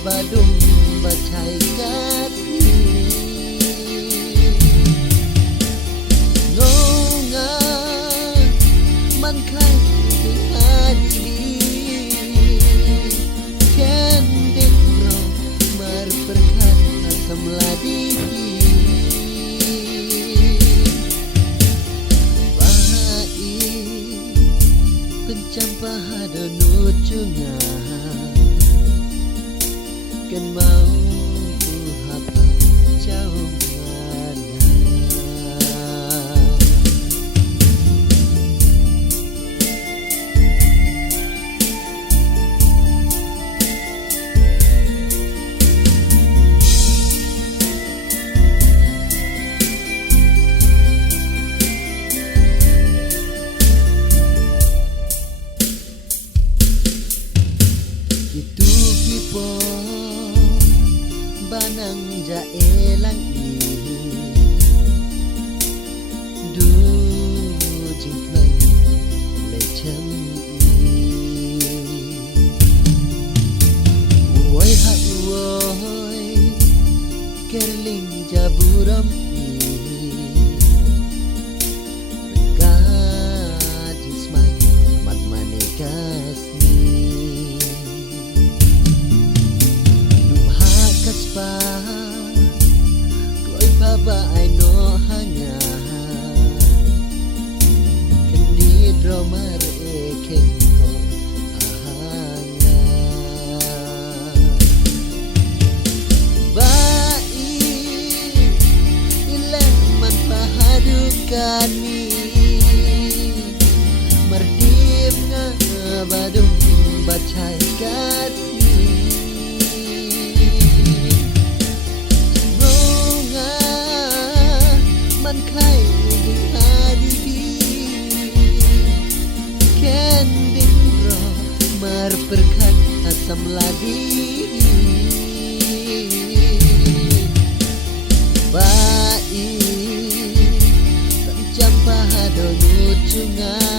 badung bacai kasih ngonga man khai hadi kendik ro mar perkat asam ladi bai pencampah donu cunga kan mau ku hapa jauh mana itu kipo banang jaelang ini du jinglang lecem woi ha woi kerling jaburam ini gadis mai mat manikas pa koi baba ai no hanya kendi dromar eken ko ahanga bai ile man pahadukani merdip nga badung bacai kasih man khai hadi kendik ro mar perkat asam ladi bai pencampah donu cunga